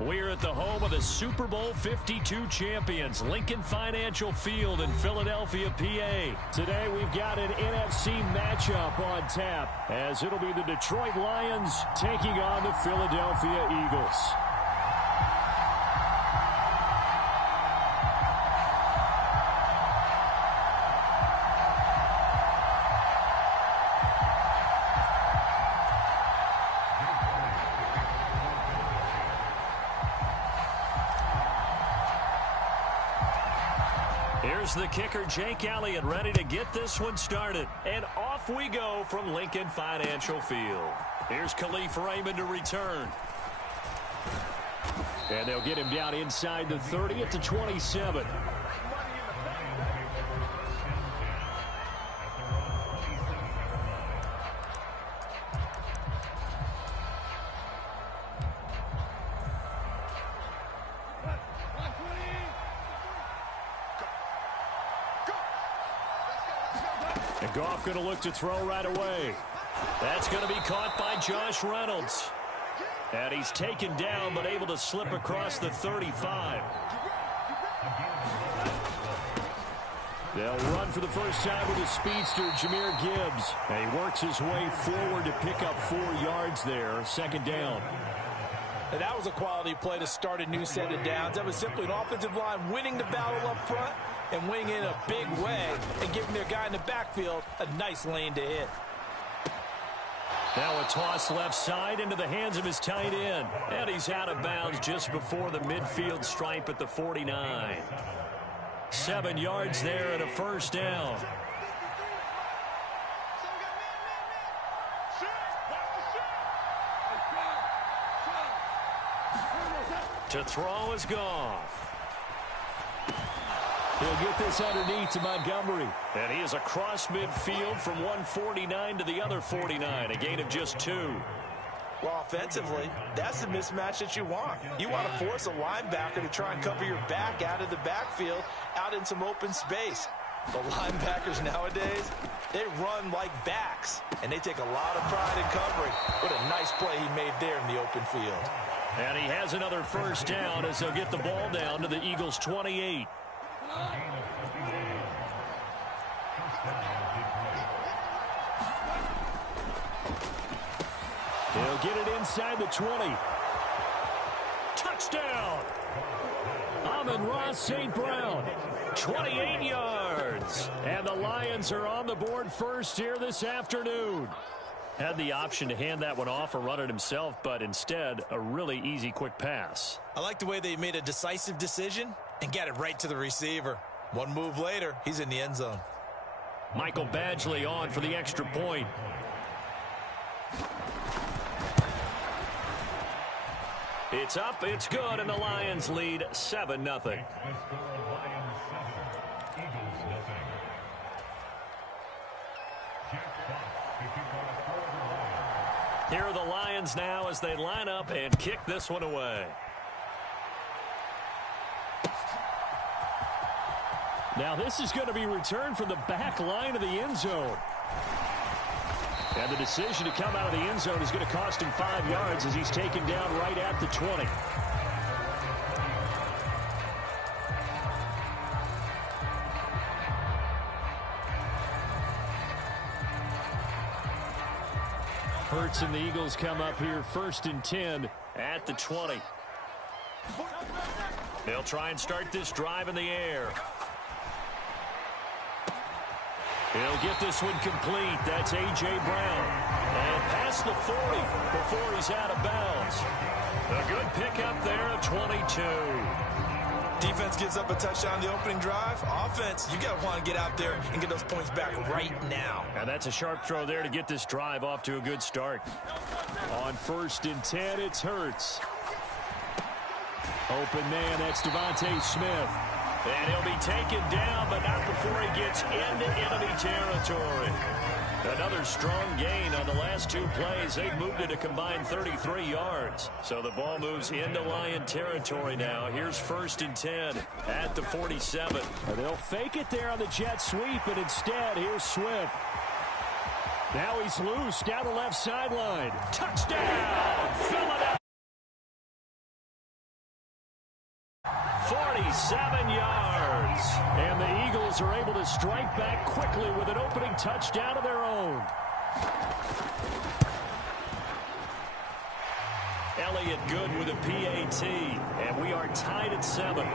We're at the home of the Super Bowl 52 champions, Lincoln Financial Field in Philadelphia, PA. Today we've got an NFC matchup on tap, as it'll be the Detroit Lions taking on the Philadelphia Eagles. Here's the kicker, Jake Elliott, ready to get this one started. And off we go from Lincoln Financial Field. Here's Khalif Raymond to return. And they'll get him down inside the 30 at the 27. And Goff going to look to throw right away. That's going to be caught by Josh Reynolds. And he's taken down but able to slip across the 35. They'll run for the first time with a speedster, Jahmyr Gibbs. And he works his way forward to pick up 4 yards there, second down. And that was a quality play to start a new set of downs. That was simply an offensive line winning the battle up front and winning in a big way and giving their guy in the backfield a nice lane to hit. Now a toss left side into the hands of his tight end. And he's out of bounds just before the midfield stripe at the 49. 7 yards there and a first down. To throw is Goff. He'll get this underneath to Montgomery. And he is across midfield from 149 to the other 49. A gain of just 2. Well, offensively, that's the mismatch that you want. You want to force a linebacker to try and cover your back out of the backfield, out in some open space. The linebackers nowadays, they run like backs, and they take a lot of pride in covering. What a nice play he made there in the open field. And he has another first down as they'll get the ball down to the Eagles' 28. He'll get it inside the 20. Touchdown! Amon-Ra St. Brown, 28 yards. And the Lions are on the board first here this afternoon. Had the option to hand that one off or run it himself, but instead, a really easy, quick pass. I like the way they made a decisive decision and got it right to the receiver. One move later, he's in the end zone. Michael Badgley on for the extra point. It's up, it's good, and the Lions lead 7-0. Here are the Lions now as they line up and kick this one away. Now this is going to be returned from the back line of the end zone. And the decision to come out of the end zone is going to cost him 5 yards as he's taken down right at the 20. Hurts and the Eagles come up here first and 10 at the 20. They'll try and start this drive in the air. He'll get this one complete. That's A.J. Brown. And past the 40 before he's out of bounds. A good pickup there at 22. Defense gives up a touchdown the opening drive. Offense, you got to want to get out there and get those points back right now. And that's a sharp throw there to get this drive off to a good start. On first and 10, it's Hurts. Open man, that's Devontae Smith. And he'll be taken down, but not before he gets into enemy territory. Another strong gain on the last 2 plays. They've moved it a combined 33 yards. So the ball moves into Lion territory now. Here's first and 10 at the 47. And they'll fake it there on the jet sweep, and instead, here's Swift. Now he's loose down the left sideline. Touchdown! Philadelphia! 7 yards. And the Eagles are able to strike back quickly with an opening touchdown of their own. Elliott good with a PAT, and we are tied at 7.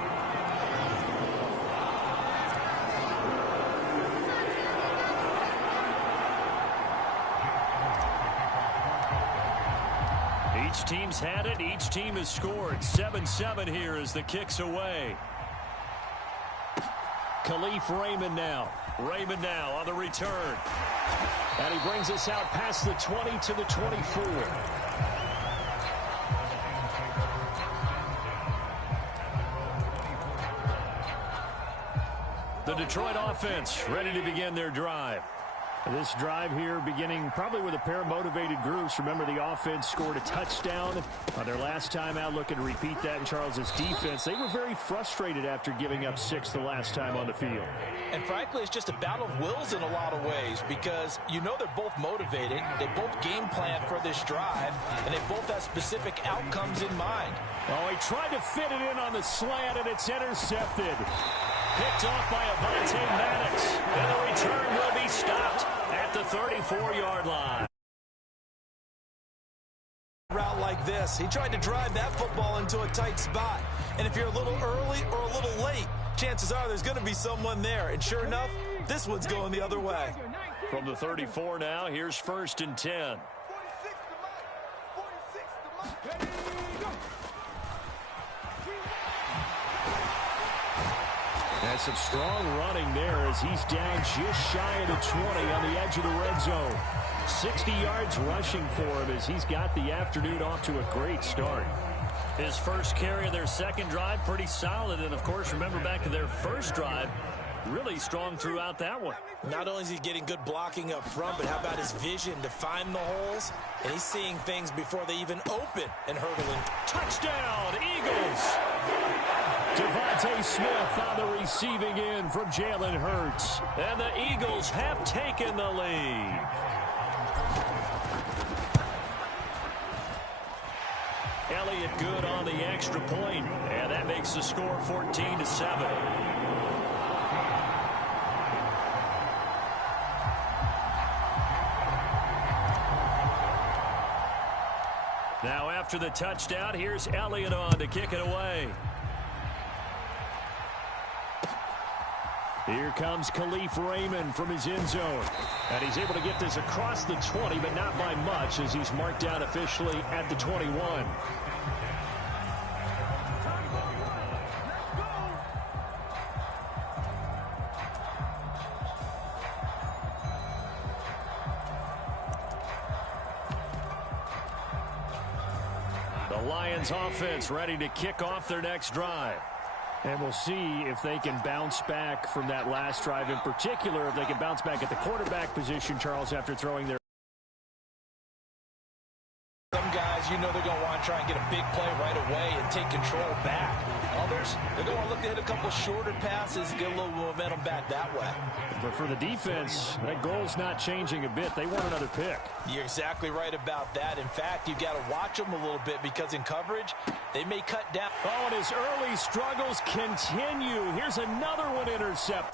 Each team's had it. Each team has scored. 7-7 here as the kick's away. Khalif Raymond now. Raymond now on the return. And he brings us out past the 20 to the 24. The Detroit offense ready to begin their drive. This drive here beginning probably with a pair of motivated groups. Remember, the offense scored a touchdown on their last time out, looking to repeat that in Charles's defense. They were very frustrated after giving up 6 the last time on the field. And frankly, it's just a battle of wills in a lot of ways because you know they're both motivated. They both game plan for this drive, and they both have specific outcomes in mind. Oh, he tried to fit it in on the slant, and it's intercepted. Picked off by Avonte Maddox, and the return will be stopped at the 34-yard line. Route like this, he tried to drive that football into a tight spot. And if you're a little early or a little late, chances are there's going to be someone there. And sure enough, this one's going the other way. From the 34 now, here's 1st and 10. And some strong running there as he's down just shy of the 20 on the edge of the red zone. 60 yards rushing for him as he's got the afternoon off to a great start. His first carry of their second drive, pretty solid. And, of course, remember back to their first drive, really strong throughout that one. Not only is he getting good blocking up front, but how about his vision to find the holes? And he's seeing things before they even open and hurdling. Touchdown, Eagles! Devontae Smith on the receiving end from Jalen Hurts. And the Eagles have taken the lead. Elliott good on the extra point, and that makes the score 14-7. Now after the touchdown, here's Elliott on to kick it away. Here comes Khalif Raymond from his end zone. And he's able to get this across the 20, but not by much as he's marked down officially at the 21. The Lions offense ready to kick off their next drive. And we'll see if they can bounce back from that last drive, in particular, if they can bounce back at the quarterback position, Charles, after throwing their... Some guys, you know they're going to want to try and get a big play right away and take control back. Others, they're going to want to look to hit a couple shorter passes, get a little momentum back that way. But for the defense, that goal's not changing a bit. They want another pick. You're exactly right about that. In fact, you've got to watch them a little bit because in coverage, they may cut down. Oh, and his early struggles continue. Here's another one intercepted.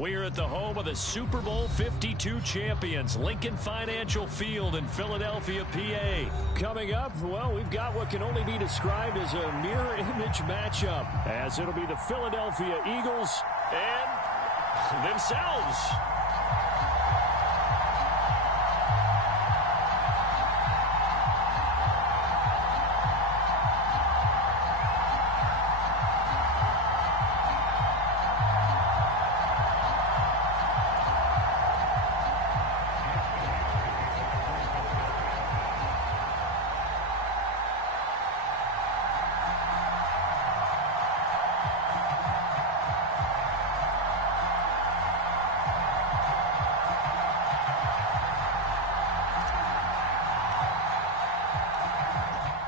We're at the home of the Super Bowl 52 champions, Lincoln Financial Field in Philadelphia, PA. Coming up, well, we've got what can only be described as a mirror image matchup, as it'll be the Philadelphia Eagles and themselves.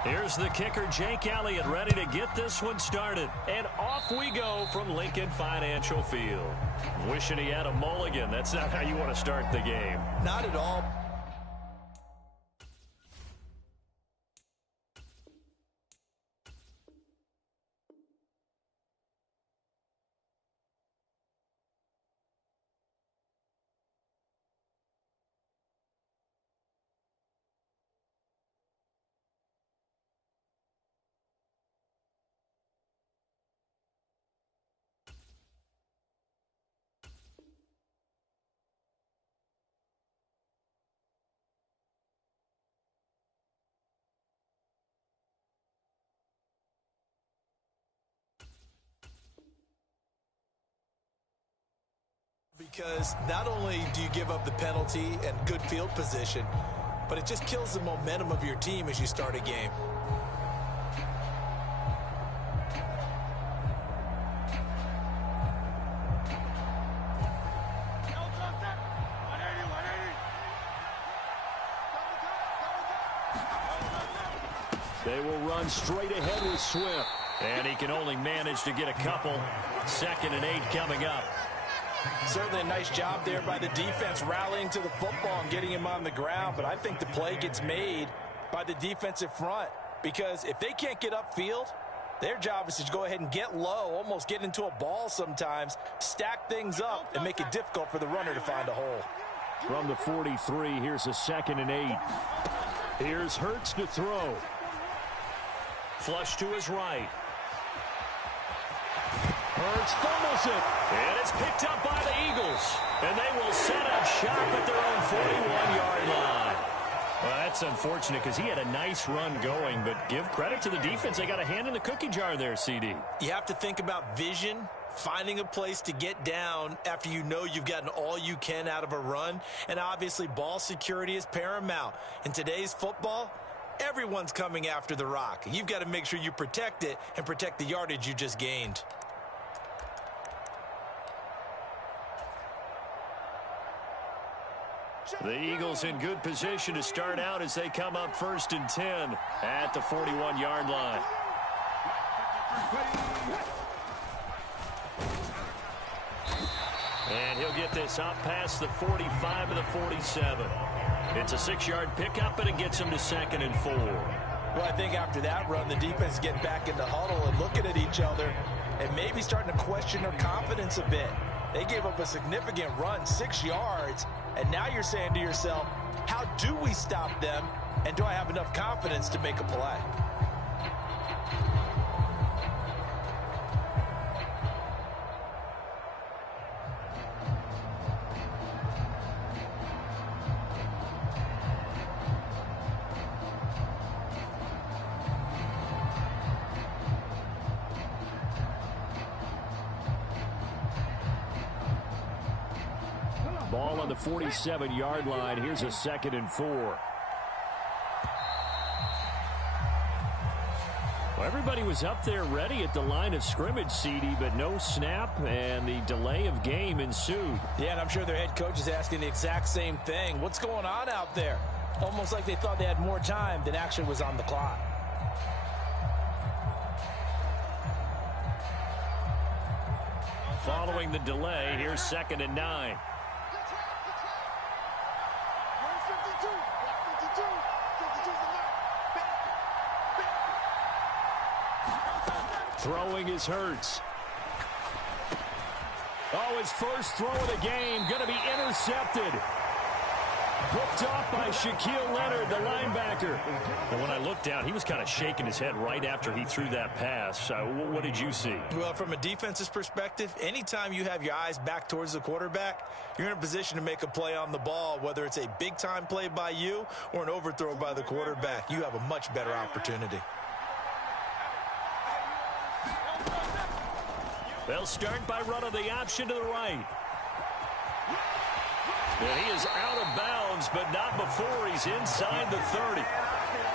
Here's the kicker, Jake Elliott, ready to get this one started. And off we go from Lincoln Financial Field. Wishing he had a mulligan. That's not how you want to start the game. Not at all. Because not only do you give up the penalty and good field position, but it just kills the momentum of your team as you start a game. They will run straight ahead with Swift. And he can only manage to get a couple. 2nd and 8 coming up. Certainly a nice job there by the defense rallying to the football and getting him on the ground. But I think the play gets made by the defensive front. Because if they can't get upfield, their job is to go ahead and get low, almost get into a ball sometimes, stack things up, and make it difficult for the runner to find a hole. From the 43, here's a 2nd and 8. Here's Hurts to throw. Flush to his right. Hurts fumbles it. And it's picked up by the Eagles. And they will set up shop at their own 41-yard line. Well, that's unfortunate because he had a nice run going, but give credit to the defense. They got a hand in the cookie jar there, CD. You have to think about vision, finding a place to get down after you know you've gotten all you can out of a run, and obviously ball security is paramount. In today's football, everyone's coming after the rock. You've got to make sure you protect it and protect the yardage you just gained. The Eagles in good position to start out as they come up 1st and 10 at the 41-yard line. And he'll get this up past the 45 to the 47. It's a 6-yard pickup, and it gets him to 2nd and 4. Well, I think after that run, the defense getting back in the huddle and looking at each other and maybe starting to question their confidence a bit. They gave up a significant run, 6 yards, and now you're saying to yourself, how do we stop them, and do I have enough confidence to make a play? Ball on the 47-yard line. Here's a 2nd and 4. Well, everybody was up there ready at the line of scrimmage, CD, but no snap, and the delay of game ensued. Yeah, and I'm sure their head coach is asking the exact same thing. What's going on out there? Almost like they thought they had more time than actually was on the clock. Following the delay, here's 2nd and 9. Throwing is Hurts. Oh, his first throw of the game going to be intercepted. Picked off by Shaquille Leonard, the linebacker. And when I looked down, he was kind of shaking his head right after he threw that pass. What did you see? Well, from a defense's perspective, anytime you have your eyes back towards the quarterback, you're in a position to make a play on the ball, whether it's a big-time play by you or an overthrow by the quarterback. You have a much better opportunity. They'll start by running the option to the right. And he is out of bounds, but not before he's inside the 30.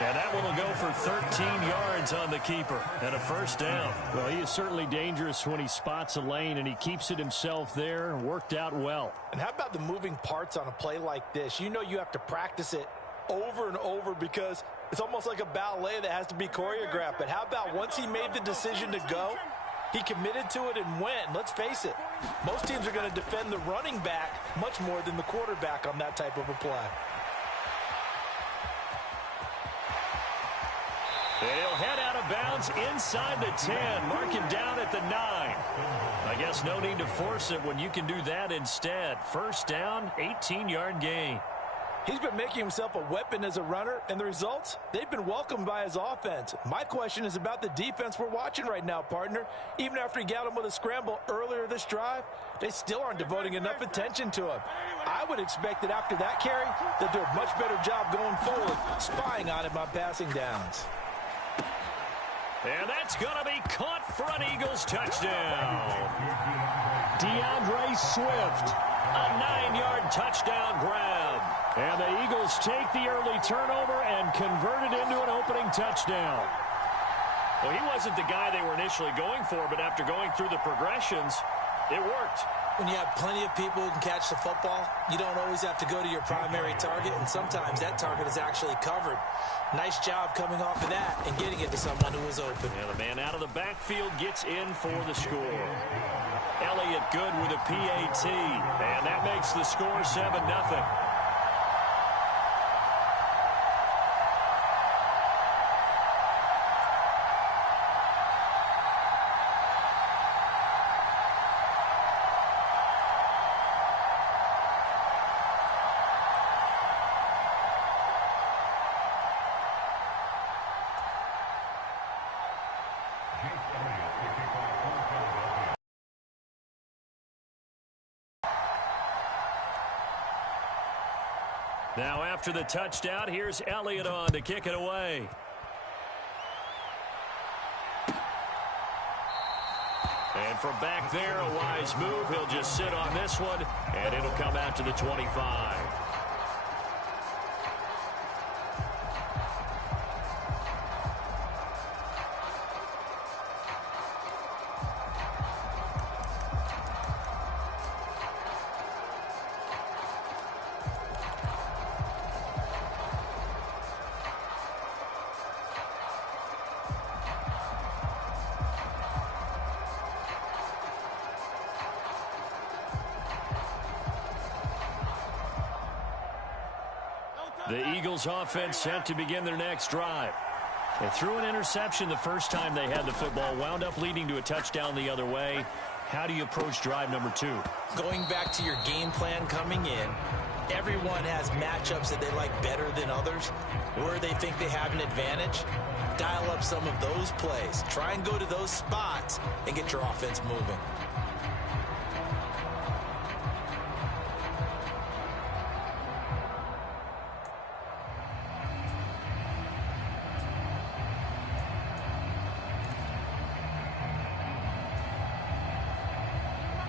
And that one will go for 13 yards on the keeper and a first down. Well, he is certainly dangerous when he spots a lane, and he keeps it himself there and worked out well. And how about the moving parts on a play like this? You know you have to practice it over and over because it's almost like a ballet that has to be choreographed. But how about once he made the decision to go, he committed to it and went. Let's face it, most teams are going to defend the running back much more than the quarterback on that type of a play. He'll head out of bounds inside the 10, marking down at the 9. I guess no need to force it when you can do that instead. First down, 18-yard gain. He's been making himself a weapon as a runner, and the results, they've been welcomed by his offense. My question is about the defense we're watching right now, partner. Even after he got him with a scramble earlier this drive, they still aren't devoting enough attention to him. I would expect that after that carry, they'll do a much better job going forward, spying on him on passing downs. And that's going to be caught for an Eagles touchdown. DeAndre Swift, a 9-yard touchdown grab. And the Eagles take the early turnover and convert it into an opening touchdown. Well, he wasn't the guy they were initially going for, but after going through the progressions, it worked. When you have plenty of people who can catch the football, you don't always have to go to your primary target, and sometimes that target is actually covered. Nice job coming off of that and getting it to someone who was open. And the man out of the backfield gets in for the score. Elliott good with a PAT, and that makes the score 7-0. Now after the touchdown, here's Elliott on to kick it away. And from back there, a wise move. He'll just sit on this one, and it'll come out to the 25. The Eagles offense set to begin their next drive. They threw an interception the first time they had the football, wound up leading to a touchdown the other way. How do you approach drive number 2? Going back to your game plan coming in, everyone has matchups that they like better than others, where they think they have an advantage. Dial up some of those plays. Try and go to those spots and get your offense moving.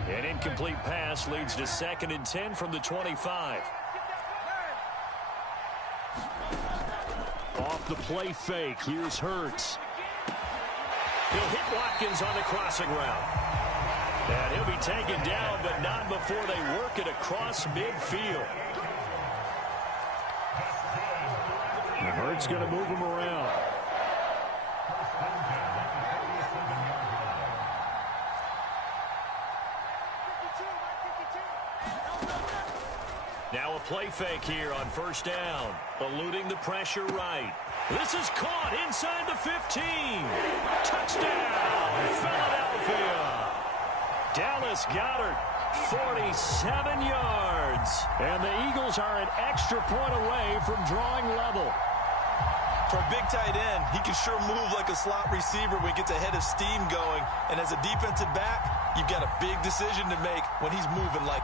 An incomplete pass leads to 2nd and 10 from the 25. Off the play fake, here's Hurts. He'll hit Watkins on the crossing route. And he'll be taken down, but not before they work it across midfield. And Hurts going to move him around. Now a play fake here on first down. Eluding the pressure right. This is caught inside the 15. Touchdown, Philadelphia. Dallas Goedert 47 yards. And the Eagles are an extra point away from drawing level. For a big tight end, he can sure move like a slot receiver when he gets a head of steam going. And as a defensive back, you've got a big decision to make when he's moving like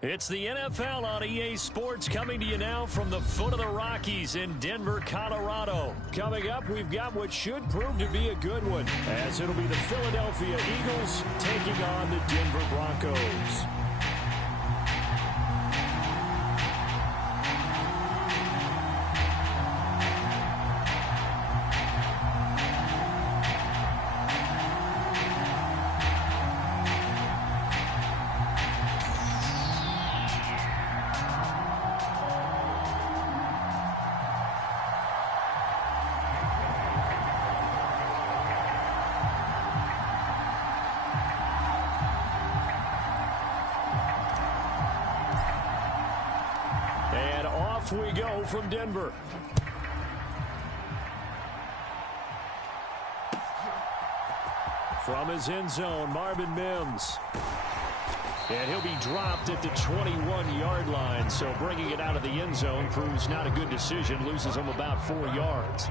It's the NFL on EA Sports coming to you now from the foot of the Rockies in Denver, Colorado. Coming up, we've got what should prove to be a good one, as it'll be the Philadelphia Eagles taking on the Denver Broncos. We go from Denver. From his end zone, Marvin Mims. And he'll be dropped at the 21-yard line, so bringing it out of the end zone proves not a good decision, loses him about 4 yards.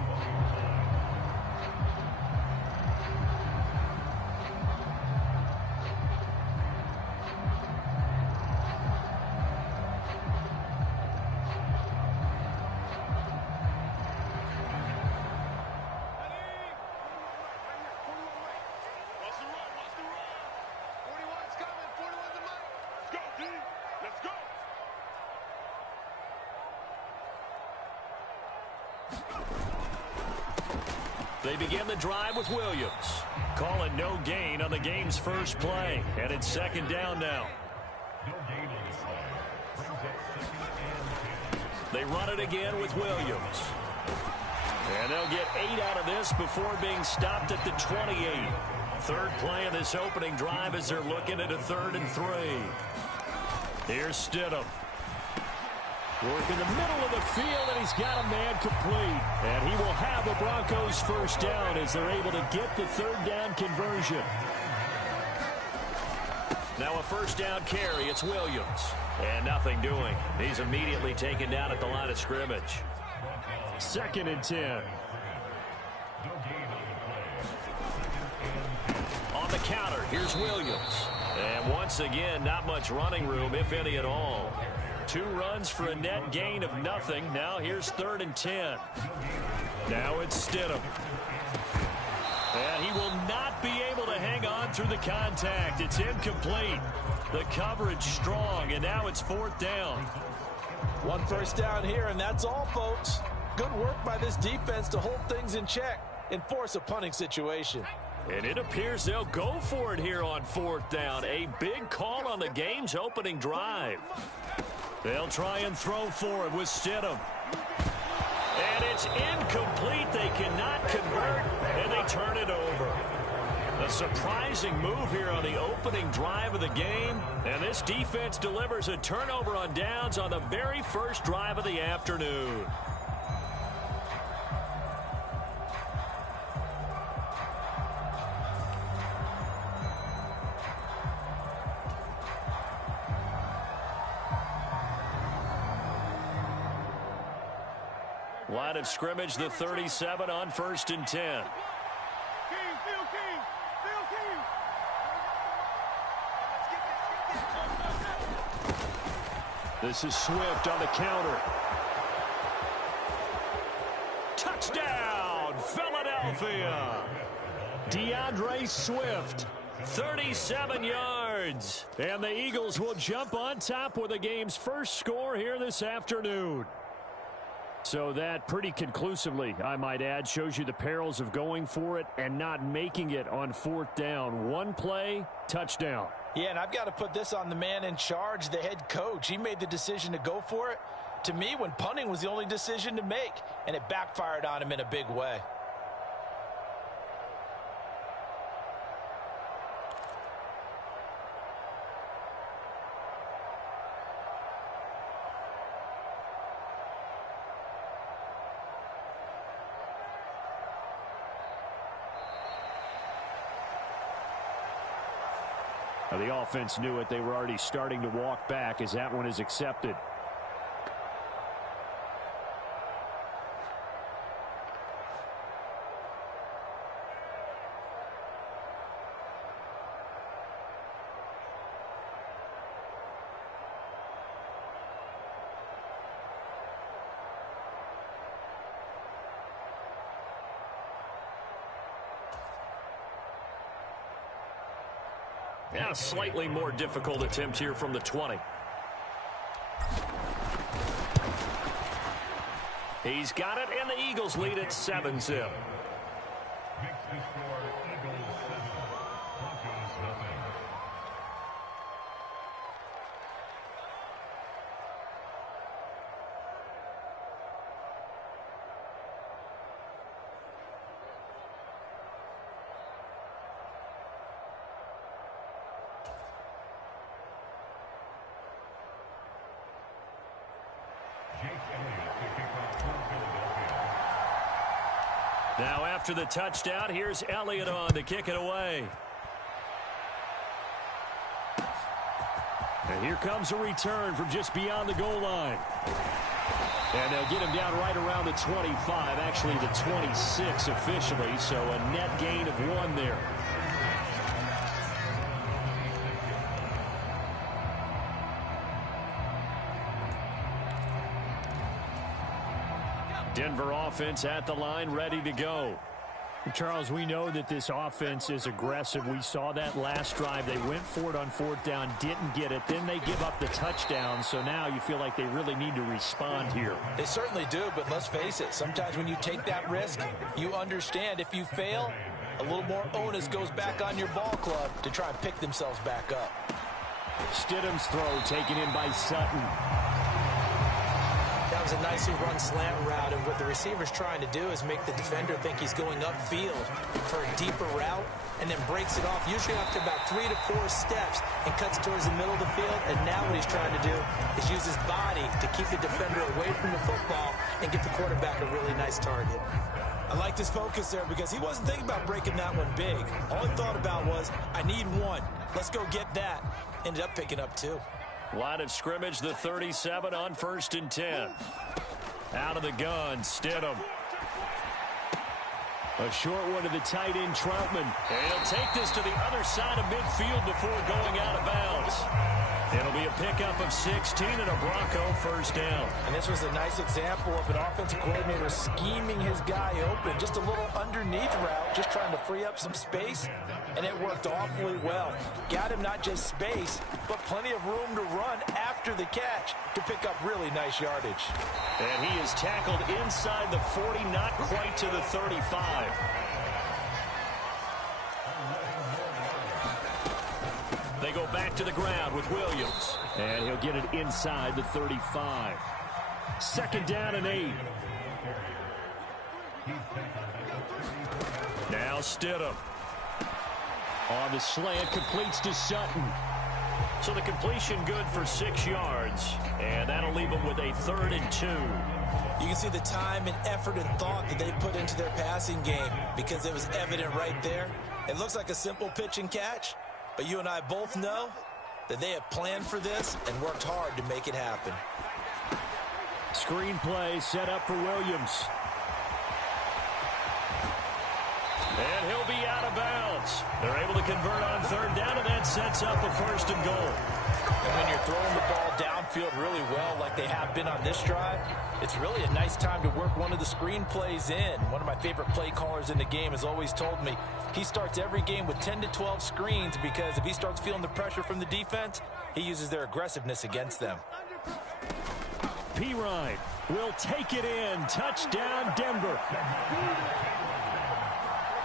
They begin the drive with Williams. Call it no gain on the game's first play. And it's second down now. They run it again with Williams. And they'll get 8 out of this before being stopped at the 28. Third play of this opening drive as they're looking at a 3rd and 3. Here's Stidham. Work in the middle of the field, and he's got a man complete. And he will have the Broncos first down as they're able to get the 3rd down conversion. Now a first down carry. It's Williams. And nothing doing. He's immediately taken down at the line of scrimmage. 2nd and 10. On the counter, here's Williams. And once again, not much running room, if any at all. 2 runs for a net gain of nothing. Now here's 3rd and 10. Now it's Stidham. And he will not be able to hang on through the contact. It's incomplete. The coverage strong, and now it's 4th down. 1 first down here, and that's all, folks. Good work by this defense to hold things in check and force a punting situation. And it appears they'll go for it here on 4th down. A big call on the game's opening drive. They'll try and throw for it with Stidham. And it's incomplete. They cannot convert, and they turn it over. A surprising move here on the opening drive of the game. And this defense delivers a turnover on downs on the very first drive of the afternoon. Line of scrimmage, the 37 on 1st and 10. This is Swift on the counter. Touchdown, Philadelphia. DeAndre Swift, 37 yards. And the Eagles will jump on top with the game's first score here this afternoon. So that pretty conclusively, I might add, shows you the perils of going for it and not making it on 4th down. 1 play, touchdown. Yeah, and I've got to put this on the man in charge, the head coach. He made the decision to go for it. To me, when punting was the only decision to make, and it backfired on him in a big way. The offense knew it. They were already starting to walk back as that one is accepted. Yeah, a slightly more difficult attempt here from the 20. He's got it, and the Eagles lead at 7-zip. Now after the touchdown, here's Elliott on to kick it away. And here comes a return from just beyond the goal line. And they'll get him down right around the 25, actually the 26 officially, so a net gain of 1 there. Denver offense at the line, ready to go. Charles, we know that this offense is aggressive. We saw that last drive. They went for it on 4th down, didn't get it. Then they give up the touchdown. So now you feel like they really need to respond here. They certainly do, but let's face it. Sometimes when you take that risk, you understand if you fail, a little more onus goes back on your ball club to try and pick themselves back up. Stidham's throw taken in by Sutton. That was a nicely run slant route, and what the receiver's trying to do is make the defender think he's going upfield for a deeper route, and then breaks it off, usually after about 3 to 4 steps, and cuts towards the middle of the field. And now what he's trying to do is use his body to keep the defender away from the football and get the quarterback a really nice target. I liked his focus there because he wasn't thinking about breaking that one big. All he thought about was, I need 1. Let's go get that. Ended up picking up 2. Line of scrimmage, the 37 on 1st and 10. Out of the gun, Stidham. A short one to the tight end, Troutman. And he'll take this to the other side of midfield before going out of bounds. It'll be a pickup of 16 and a Bronco 1st down. And this was a nice example of an offensive coordinator scheming his guy open. Just a little underneath route, just trying to free up some space. And it worked awfully well. Got him not just space, but plenty of room to run after the catch to pick up really nice yardage. And he is tackled inside the 40, not quite to the 35. They go back to the ground with Williams. And he'll get it inside the 35. 2nd down and 8. Now Stidham. On the slant, completes to Sutton. So the completion good for 6 yards. And that'll leave them with a 3rd and 2. You can see the time and effort and thought that they put into their passing game because it was evident right there. It looks like a simple pitch and catch, but you and I both know that they have planned for this and worked hard to make it happen. Screen play set up for Williams. And he'll be out of bounds. They're able to convert on 3rd down, and that sets up a 1st and goal. And when you're throwing the ball downfield really well like they have been on this drive, it's really a nice time to work one of the screen plays in. One of my favorite play callers in the game has always told me he starts every game with 10 to 12 screens because if he starts feeling the pressure from the defense, he uses their aggressiveness against them. Pirine will take it in. Touchdown, Denver.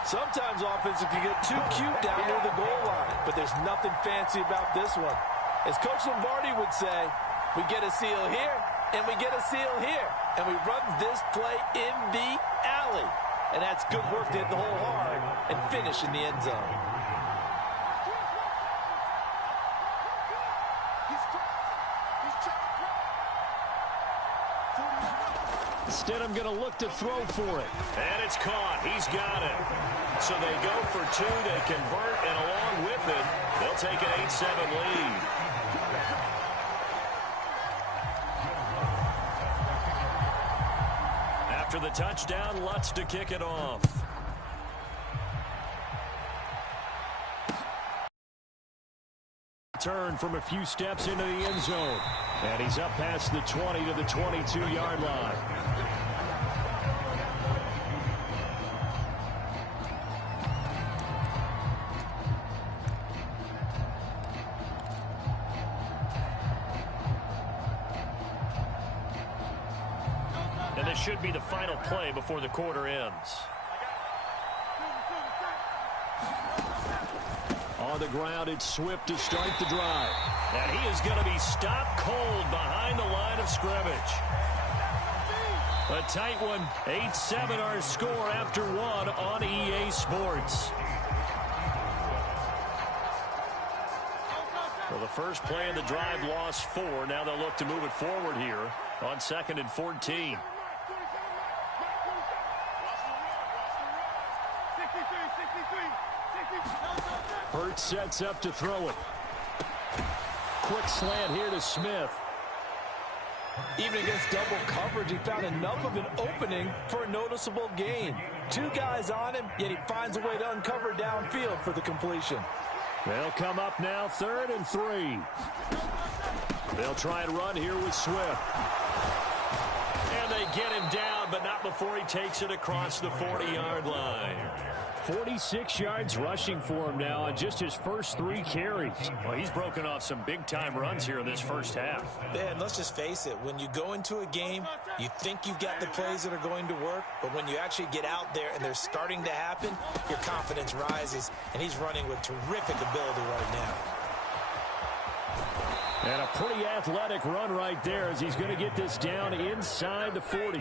Sometimes offenses can get too cute down near the goal line, but there's nothing fancy about this one. As Coach Lombardi would say, we get a seal here, and we get a seal here, and we run this play in the alley. And that's good work to hit the hole hard and finish in the end zone. Stidham going to look to throw for it. And it's caught. He's got it. So they go for 2. They convert, and along with it, they'll take an 8-7 lead. After the touchdown, Lutz to kick it off. Turn from a few steps into the end zone. And he's up past the 20 to the 22-yard line. And this should be the final play before the quarter ends. On the ground, it's Swift to start the drive. And he is going to be stopped cold behind the line of scrimmage. A tight one, 8-7 our score after one on EA Sports. Well, the first play of the drive lost 4. Now they'll look to move it forward here on 2nd and 14. Hurts sets up to throw it. Quick slant here to Smith. Even against double coverage, he found enough of an opening for a noticeable gain. 2 guys on him, yet he finds a way to uncover downfield for the completion. They'll come up now 3rd and 3. They'll try and run here with Swift. And they get him down, but not before he takes it across the 40-yard line. 46 yards rushing for him now on just his first 3 carries. Well, he's broken off some big-time runs here in this first half. Man, let's just face it. When you go into a game, you think you've got the plays that are going to work, but when you actually get out there and they're starting to happen, your confidence rises, and he's running with terrific ability right now. And a pretty athletic run right there as he's going to get this down inside the 40.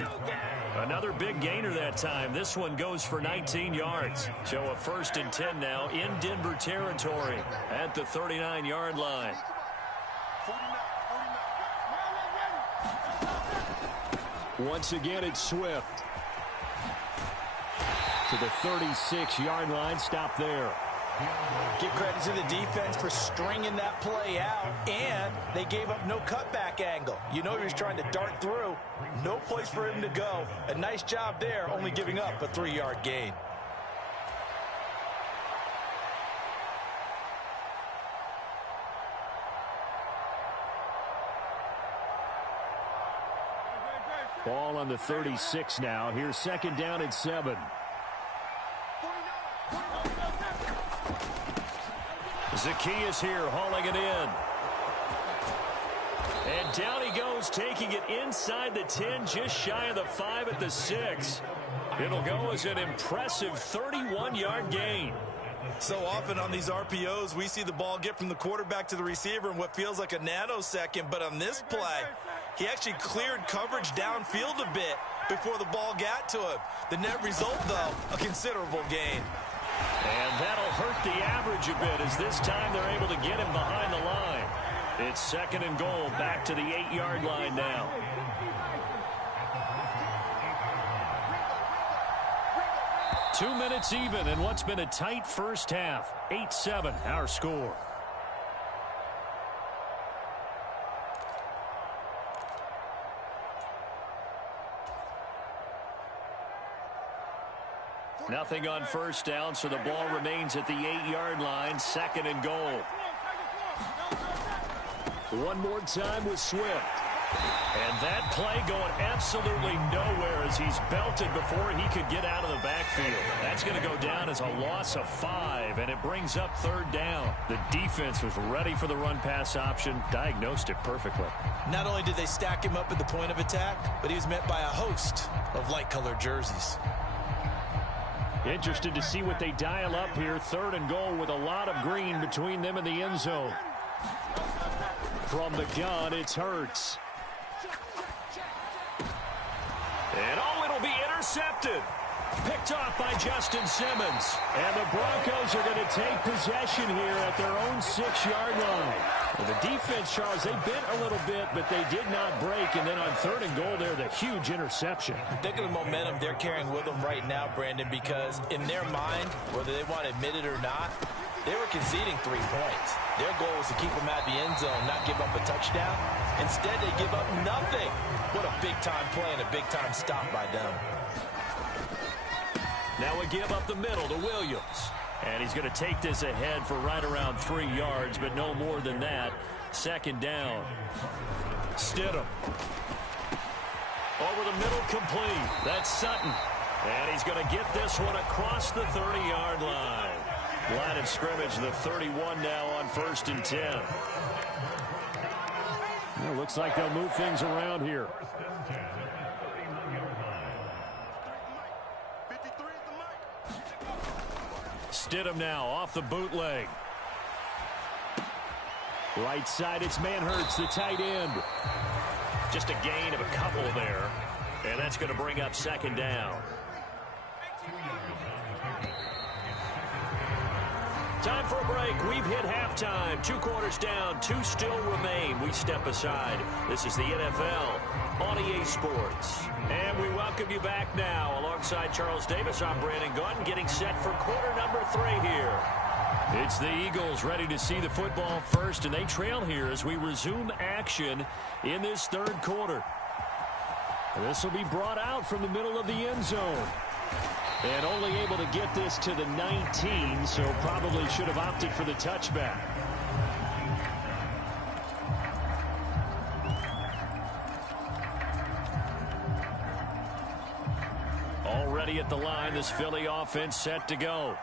Another big gainer that time. This one goes for 19 yards. So a 1st and 10 now in Denver territory at the 39-yard line. Once again, it's Swift. To the 36-yard line. Stop there. Give credit to the defense for stringing that play out, and they gave up no cutback angle. You know he was trying to dart through. No place for him to go. A nice job there, only giving up a 3-yard gain. Ball on the 36 now. Here's 2nd down and 7. Zacchaeus here hauling it in. And down he goes, taking it inside the 10, just shy of the 5 at the 6. It'll go as an impressive 31-yard gain. So often on these RPOs, we see the ball get from the quarterback to the receiver in what feels like a nanosecond. But on this play, he actually cleared coverage downfield a bit before the ball got to him. The net result, though, a considerable gain. And that'll hurt the average a bit as this time they're able to get him behind the line. It's 2nd and goal, back to the 8-yard line now. Two minutes even in what's been a tight first half. 8-7 our score. Nothing on first down, so the ball remains at the 8-yard line. 2nd and goal. One more time with Swift. And that play going absolutely nowhere as he's belted before he could get out of the backfield. That's going to go down as a loss of 5, and it brings up 3rd down. The defense was ready for the run-pass option, diagnosed it perfectly. Not only did they stack him up at the point of attack, but he was met by a host of light-colored jerseys. Interested to see what they dial up here. 3rd and goal with a lot of green between them and the end zone. From the gun, it's Hurts. And it'll be intercepted. Picked off by Justin Simmons. And the Broncos are going to take possession here at their own 6-yard line. Well, the defense, Charles, they bent a little bit, but they did not break. And then on 3rd and goal there, the huge interception. Think of the momentum they're carrying with them right now, Brandon, because in their mind, whether they want to admit it or not, they were conceding 3 points. Their goal was to keep them out of the end zone, not give up a touchdown. Instead, they give up nothing. What a big-time play and a big-time stop by them. Now we give up the middle to Williams. And he's going to take this ahead for right around 3 yards, but no more than that. 2nd down. Stidham. Over the middle, complete. That's Sutton. And he's going to get this one across the 30-yard line. Line of scrimmage, the 31 now on 1st and 10. Well, looks like they'll move things around here. Stidham now off the bootleg. Right side, it's Manhertz, the tight end. Just a gain of a couple there. And that's going to bring up second down. Time for a break. We've hit halftime. 2 quarters down. 2 still remain. We step aside. This is the NFL on EA Sports. And we welcome you back now. Alongside Charles Davis, I'm Brandon Gaudin, getting set for quarter number 3 here. It's the Eagles ready to see the football first, and they trail here as we resume action in this 3rd quarter. This will be brought out from the middle of the end zone. And only able to get this to the 19, so probably should have opted for the touchback. Already at the line, this Philly offense set to go.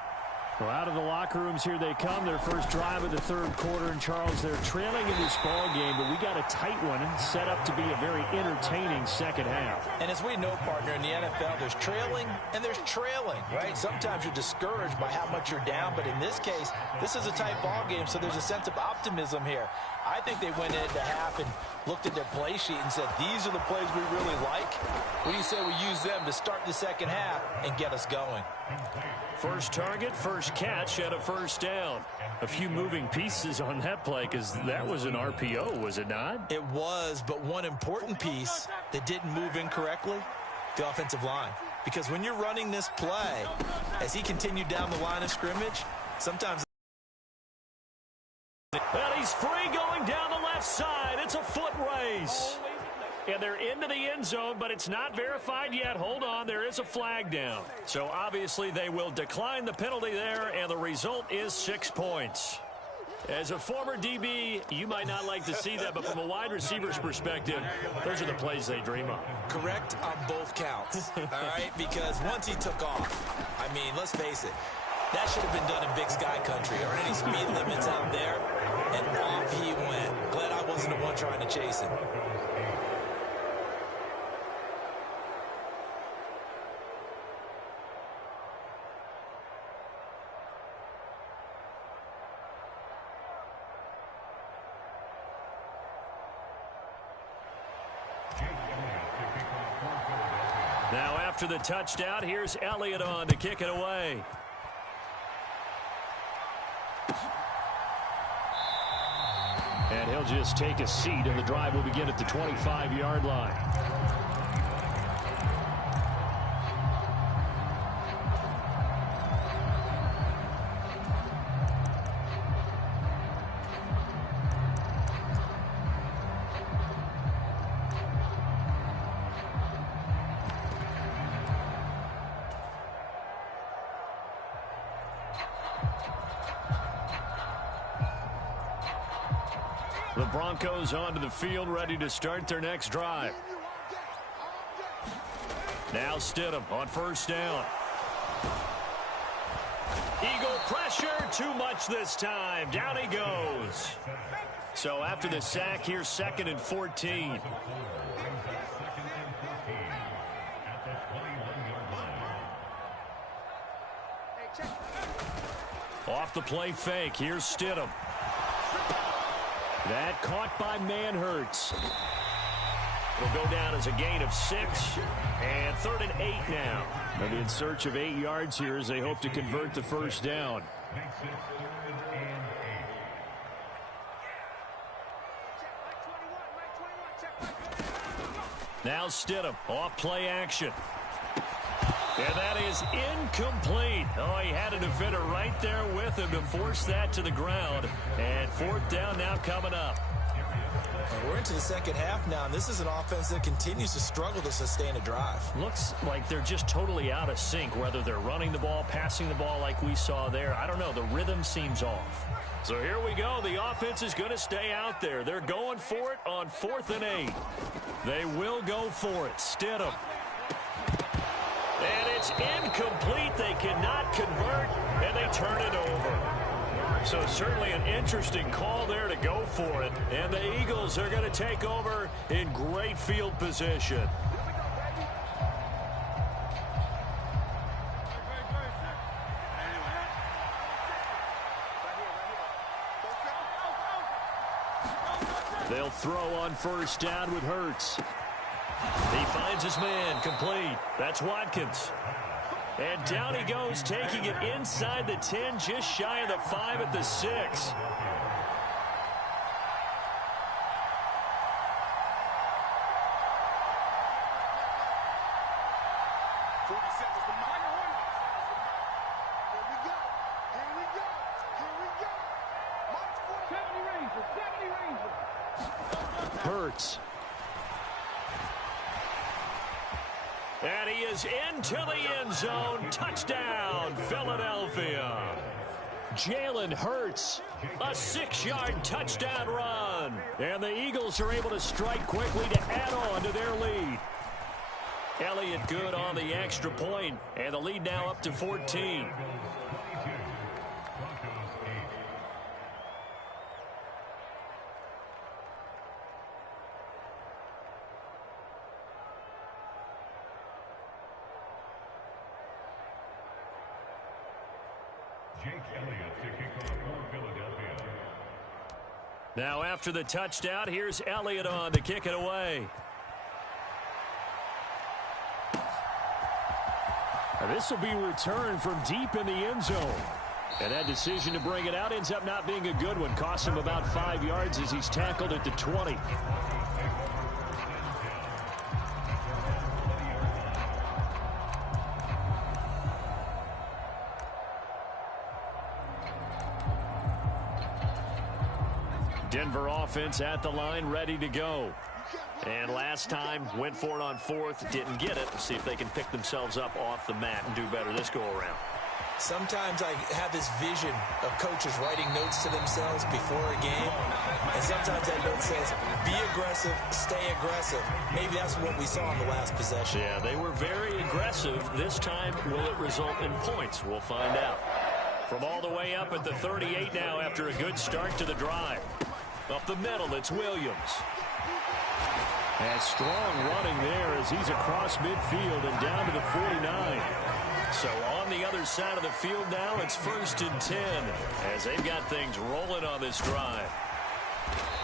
Well, out of the locker rooms here they come. Their first drive of the 3rd quarter. And, Charles, they're trailing in this ball game, but we got a tight one set up to be a very entertaining second half. And as we know, partner, in the NFL, there's trailing and there's trailing, right? Sometimes you're discouraged by how much you're down, but in this case, this is a tight ball game, so there's a sense of optimism here. I think they went into half and looked at their play sheet and said, these are the plays we really like. What do you say we use them to start the second half and get us going? First target, first catch, and a first down. A few moving pieces on that play because that was an RPO, was it not? It was, but one important piece that didn't move incorrectly, the offensive line. Because when you're running this play, as he continued down the line of scrimmage, sometimes... And he's free going down the left side. It's a foot race. And they're into the end zone, but it's not verified yet. Hold on, there is a flag down. So obviously they will decline the penalty there, and the result is 6 points. As a former DB, you might not like to see that, but from a wide receiver's perspective, those are the plays they dream of. Correct on both counts, all right? Because once he took off, I mean, let's face it, that should have been done in Big Sky country or any speed limits out there, and off he went. Glad I wasn't the one trying to chase him. Now after the touchdown, here's Elliott on to kick it away. And he'll just take a seat, and the drive will begin at the 25-yard line. The Broncos onto the field, ready to start their next drive. Now Stidham on first down. Eagle pressure, too much this time. Down he goes. So after the sack, here's 2nd and 14. Off the play fake, here's Stidham. That caught by Manhertz. It'll go down as a gain of 6, and 3rd and 8 now. They'll be in search of 8 yards here as they hope to convert the first down. Now Stidham off play action. And that is incomplete. Oh, he had a defender right there with him to force that to the ground. And 4th down now coming up. We're into the second half now, and this is an offense that continues to struggle to sustain a drive. Looks like they're just totally out of sync, whether they're running the ball, passing the ball like we saw there. I don't know. The rhythm seems off. So here we go. The offense is going to stay out there. They're going for it on 4th and 8. They will go for it. Stidham. And it's incomplete. They cannot convert, and they turn it over. So certainly an interesting call there to go for it. And the Eagles are going to take over in great field position. They'll throw on first down with Hurts. He finds his man, complete. That's Watkins. And down he goes, taking it inside the 10, just shy of the 5 at the 6. Hurts. And he is into the end zone. Touchdown, Philadelphia. Jalen Hurts, a 6-yard touchdown run. And the Eagles are able to strike quickly to add on to their lead. Elliott good on the extra point, and the lead now up to 14. Now after the touchdown, here's Elliott on to kick it away. This will be returned from deep in the end zone. And that decision to bring it out ends up not being a good one. Costs him about 5 yards as he's tackled at the 20. Denver offense at the line, ready to go. And last time, went for it on fourth, didn't get it. See if they can pick themselves up off the mat and do better this go-around. Sometimes I have this vision of coaches writing notes to themselves before a game. And sometimes that note says, be aggressive, stay aggressive. Maybe that's what we saw in the last possession. Yeah, they were very aggressive. This time, will it result in points? We'll find out. From all the way up at the 38 now after a good start to the drive. Up the middle, it's Williams. And strong running there as he's across midfield and down to the 49. So on the other side of the field now, it's 1st and 10 as they've got things rolling on this drive.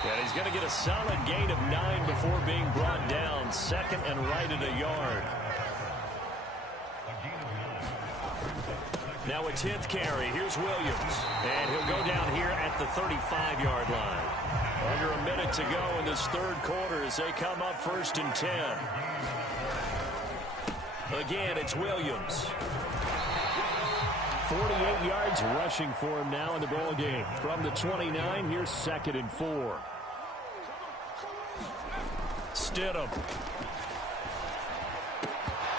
And he's going to get a solid gain of 9 before being brought down. 2nd and right at a yard. Now a 10th carry. Here's Williams. And he'll go down here at the 35-yard line. Under a minute to go in this third quarter as they come up 1st and 10. Again, it's Williams. 48 yards rushing for him now in the ball game. From the 29, here's 2nd and 4. Stidham.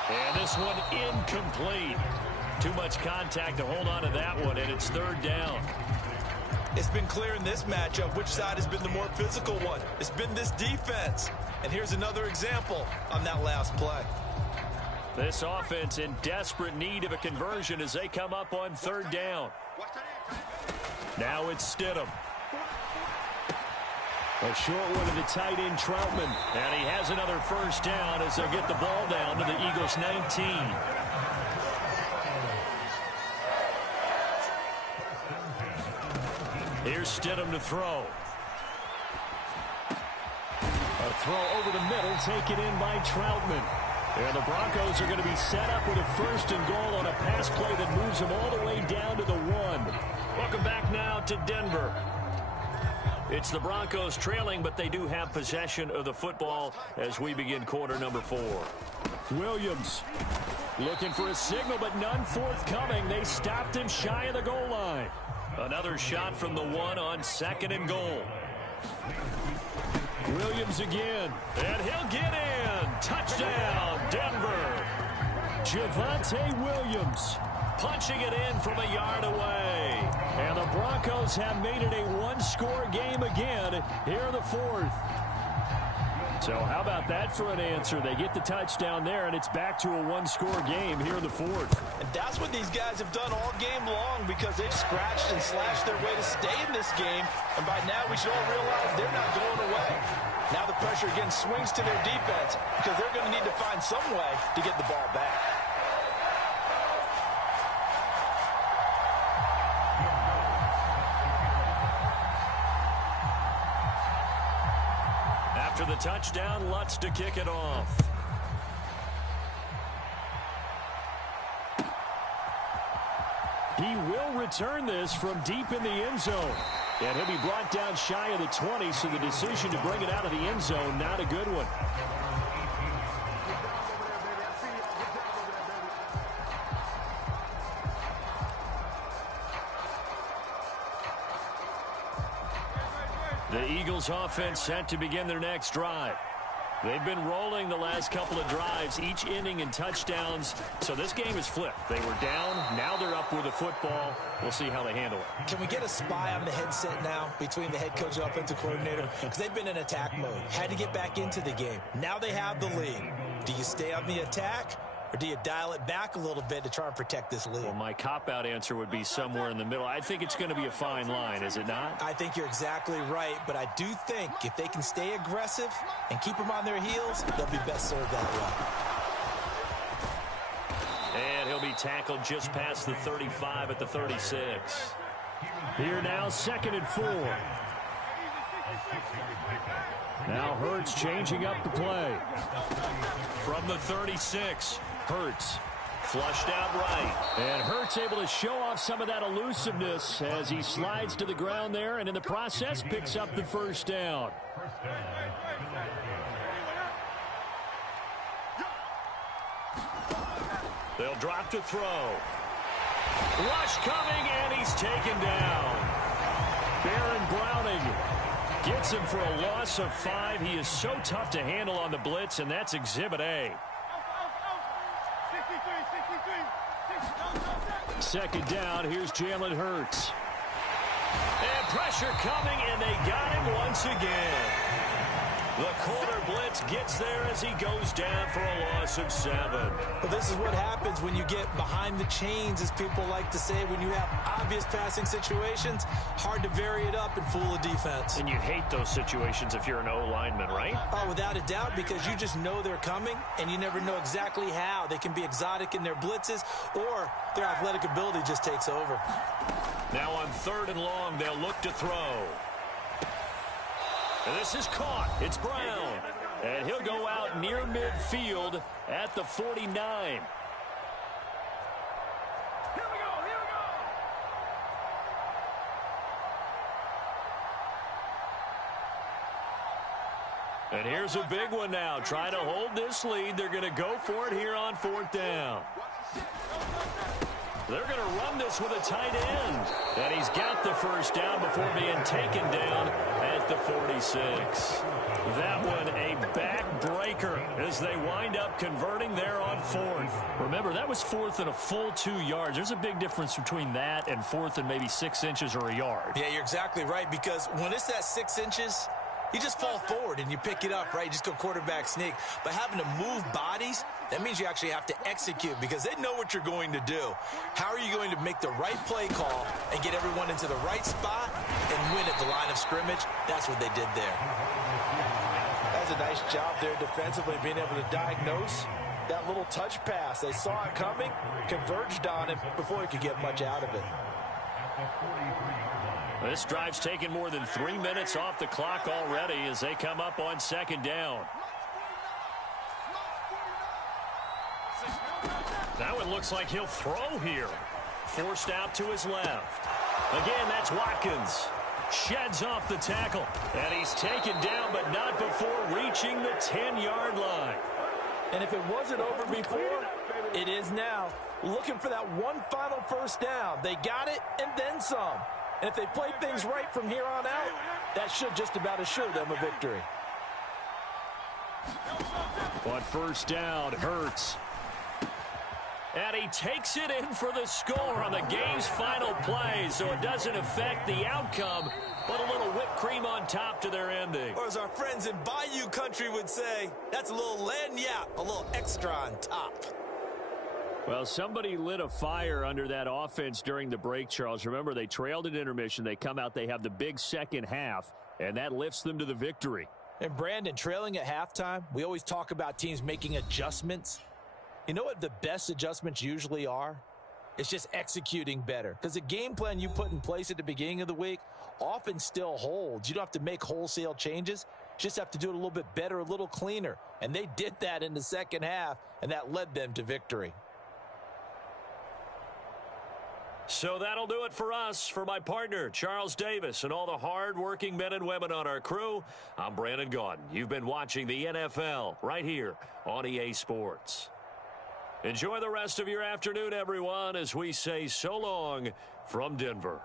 And this one incomplete. Too much contact to hold on to that one, and it's 3rd down. It's been clear in this matchup which side has been the more physical one. It's been this defense. And here's another example on that last play. This offense in desperate need of a conversion as they come up on 3rd down. Now it's Stidham. A short one to the tight end, Troutman. And he has another 1st down as they get the ball down to the Eagles' 19. Here's Stidham to throw. A throw over the middle, taken in by Troutman. And the Broncos are going to be set up with a 1st and goal on a pass play that moves them all the way down to the 1. Welcome back now to Denver. It's the Broncos trailing, but they do have possession of the football as we begin quarter number 4. Williams looking for a signal, but none forthcoming. They stopped him shy of the goal line. Another shot from the 1 on 2nd and goal. Williams again, and he'll get in. Touchdown, Denver. Javonte Williams punching it in from a yard away. And the Broncos have made it a one-score game again here in the 4th. So how about that for an answer? They get the touchdown there, and it's back to a one-score game here in the 4th. And that's what these guys have done all game long because they've scratched and slashed their way to stay in this game. And by now, we should all realize they're not going away. Now the pressure again swings to their defense because they're going to need to find some way to get the ball back. After the touchdown, Lutz to kick it off. He will return this from deep in the end zone. And he'll be brought down shy of the 20, so the decision to bring it out of the end zone, not a good one. The Eagles offense set to begin their next drive. They've been rolling the last couple of drives, each inning in touchdowns. So this game is flipped. They were down. Now they're up with the football. We'll see how they handle it. Can we get a spy on the headset now between the head coach and offensive coordinator? Because they've been in attack mode. Had to get back into the game. Now they have the lead. Do you stay on the attack? Or do you dial it back a little bit to try and protect this lead? Well, my cop-out answer would be somewhere in the middle. I think it's going to be a fine line, is it not? I think you're exactly right, but I do think if they can stay aggressive and keep them on their heels, they'll be best served that way. And he'll be tackled just past the 35 at the 36. Here now, 2nd and 4. Now Hurts changing up the play. From the 36, Hurts flushed out right. And Hurts able to show off some of that elusiveness as he slides to the ground there, and in the process picks up the first down. They'll drop to throw. Rush coming, and he's taken down. Baron Browning gets him for a loss of 5. He is so tough to handle on the blitz, and that's Exhibit A. 2nd down, here's Jalen Hurts. And pressure coming, and they got him once again. The corner blitz gets there as he goes down for a loss of 7. Well, this is what happens when you get behind the chains, as people like to say. When you have obvious passing situations, hard to vary it up and fool a defense. And you hate those situations if you're an O-lineman, right? Oh, without a doubt, because you just know they're coming, and you never know exactly how. They can be exotic in their blitzes, or their athletic ability just takes over. Now on 3rd and long, they'll look to throw. And this is caught. It's Brown. And he'll go out near midfield at the 49. And here's a big one now. Trying to hold this lead. They're going to go for it here on 4th down. They're going to run this with a tight end. And he's got the first down before being taken down at the 46. That one a backbreaker as they wind up converting there on 4th. Remember, that was 4th and a full 2 yards. There's a big difference between that and 4th and maybe 6 inches or a yard. Yeah, you're exactly right, because when it's that 6 inches, you just fall forward and you pick it up, right? You just go quarterback sneak. But having to move bodies, that means you actually have to execute, because they know what you're going to do. How are you going to make the right play call and get everyone into the right spot and win at the line of scrimmage? That's what they did there. That's a nice job there defensively, being able to diagnose that little touch pass. They saw it coming, converged on it before he could get much out of it. This drive's taken more than 3 minutes off the clock already as they come up on 2nd down. Now it looks like he'll throw here. Forced out to his left. Again, that's Watkins. Sheds off the tackle. And he's taken down, but not before reaching the 10-yard line. And if it wasn't over before, it is now. Looking for that one final first down. They got it and then some. And if they play things right from here on out, that should just about assure them a victory. On 1st down, Hurts. And he takes it in for the score on the game's final play, so it doesn't affect the outcome, but a little whipped cream on top to their ending. Or as our friends in Bayou Country would say, that's a little lagniappe, a little extra on top. Well, somebody lit a fire under that offense during the break, Charles. Remember, they trailed at intermission. They come out, they have the big second half, and that lifts them to the victory. And Brandon, trailing at halftime, we always talk about teams making adjustments. You know what the best adjustments usually are? It's just executing better. Because the game plan you put in place at the beginning of the week often still holds. You don't have to make wholesale changes. Just have to do it a little bit better, a little cleaner. And they did that in the second half, and that led them to victory. So that'll do it for us. For my partner, Charles Davis, and all the hard-working men and women on our crew, I'm Brandon Gaudin. You've been watching the NFL right here on EA Sports. Enjoy the rest of your afternoon, everyone, as we say so long from Denver.